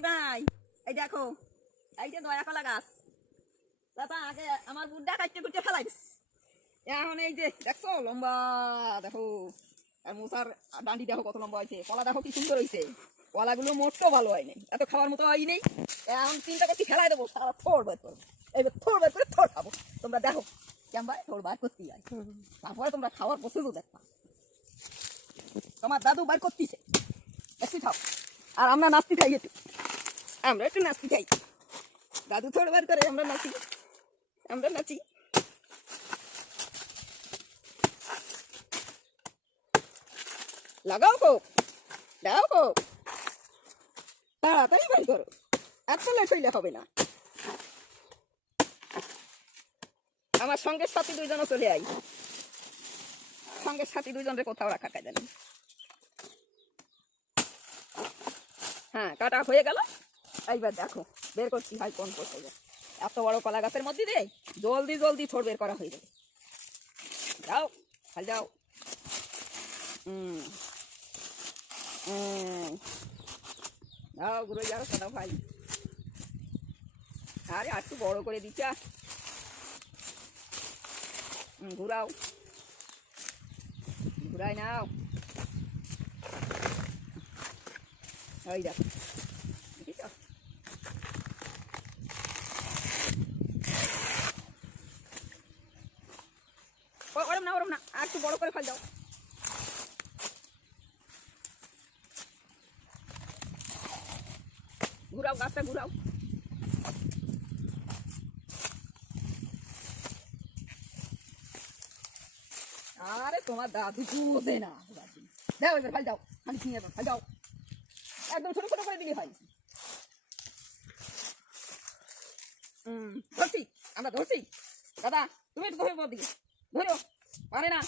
লতি ভাই এই দেখো, এই যে দয়া কলা গাছ। দাদা আগে আমার বুড্ডা কাটতে কুটতে ফেলাই দিস। এখন এই যে, দেখছ, লম্বা, দেখো। আর মশার ডান্ডি দেখো কত লম্বা হয়েছে। কলা দেখো কি সুন্দর হয়েছে। কলাগুলো মোটো ভালো হয়নি। এত খাওয়ার মতো হয়নি এখন চিন্তা করছি ফেলাই দেবো, সারা থোড় বের করব। এইবার থোড় বের করে থোড় খাব। তোমরা দেখো, কেমন থোড় বার করতেই হয়। তারপরে তোমরা খাওয়ার প্রসেসও দেখবা। তোমার দাদু বার করতেছে। একটু খাও। আর আমরা নাস্তি খাই একটু। আমরা একটু নাস্তি যাই দাদু থোড় বার করে, আমরা নাচি। আমরা নাচি। লাগাও হোক দাও হোক তাড়াতাড়ি বাড়ি করো। এত লেট হইলে হবে না। আমার সঙ্গে সাথী দুইজনও চলে আই সঙ্গে সাথী দুইজনের কোথাও রাখা কাজ হ্যাঁ কাটা হয়ে গেল। এইবার দেখো, বের করছি, ভাই, কোন যায়। এত বড় কলা গাছের মধ্যে দিয়ে জলদি জলদি ছোট বের করা হয়ে যাবে। যাও খাল যাও। যাও, ঘুরে যাও, সদা ভাই। আরে, আর একটু বড় করে দিচ্ছা। ঘুরাও। ঘুরাই নাও। ওই দেখো দেখেছ? ও- ওরম না ওরম না আর একটু বড় করে ফেল দাও ঘুরাও, গাছটা ঘুরাও। আরে তোমার দাদু বোঝে না দাও এবার, ফেল দাও খালি নিয়ে যাও ফেল দাও একদম ছোট ছোট করে দিলে হয়। হুম, ধরছি, আমরা ধরছি। দাদা, তুমি একটু ধরে দিকে। ধরো। পারে না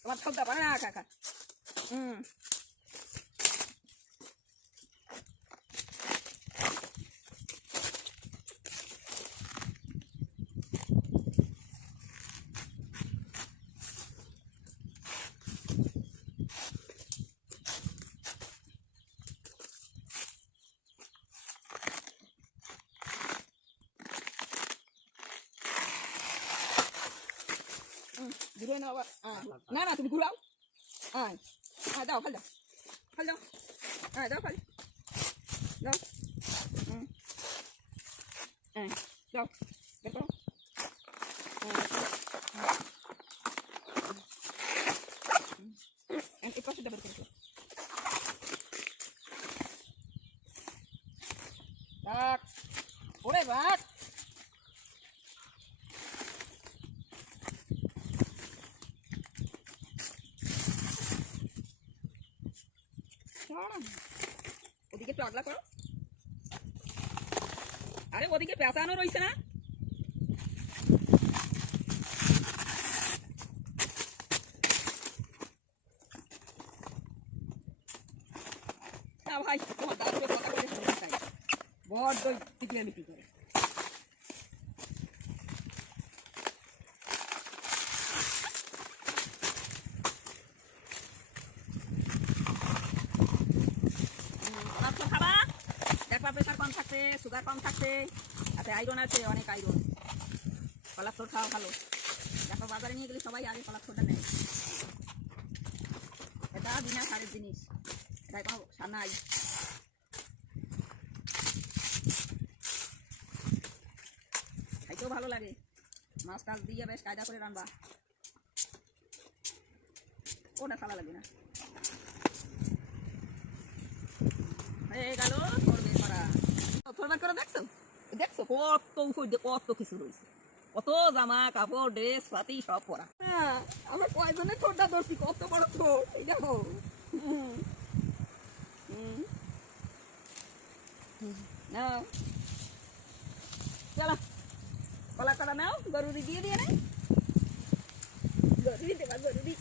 তোমার ঠকটা পারে না কাকা হুম ঘুরে নাও আবার না না তুমি ঘুরাও হ্যাঁ হ্যাঁ দাও খাল দাও খাল দাও হ্যাঁ দাও খাল দাও হ্যাঁ দাও বের করো এই পাশেটা বের করো ওরে রাখ আরে ওদিকে পেঁচানো রয়েছে না। ভাই তোমার দাদুরে কথা বলে চাই। বড্ড টিকলামিটি করে মাত্র খাবা দেখবা প্রেশার কম থাকছে সুগার কম থাকছে, তাতে আয়রন আছে, অনেক আয়রন কলার থোর খাওয়া ভালো। দেখো, বাজারে নিয়ে গেলে সবাই আগে কলার থোরটা নেয়। এটা বিনা সারের জিনিস। এটা কোনো সার নাই। খাইতেও ভালো লাগে। মাছ টাছ দিয়ে বেশ কায়দা করে রান্না ওটা সালা লাগে না? হয়ে গেল। থর বের করা দেখছ দেখছ? কত উপর দিয়ে কত কিছু রয়েছে। কত জামা, কাপড়, ড্রেস, পাতি, সব পরা। হ্যাঁ আমরা কয়জনের ঠোঁটটা ধরছি? কত বড় ঠোঁট? এই দেখো। চলো। কলা কলা নাও। গরুরি দিয়ে দিয়ে নেই গরুরি দেবা, গরুরি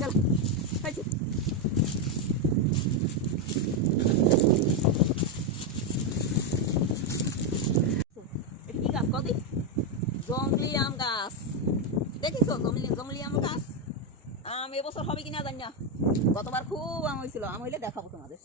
চলো খাইছি এটা কি গাছ কদি জঙ্গলি আম গাছ দেখিস জঙ্গলি জঙ্গলি আম গাছ আম এবছর হবে কিনা জানি না। গতবার খুব আম হয়েছিল আম হইলে দেখাবো তোমাদের।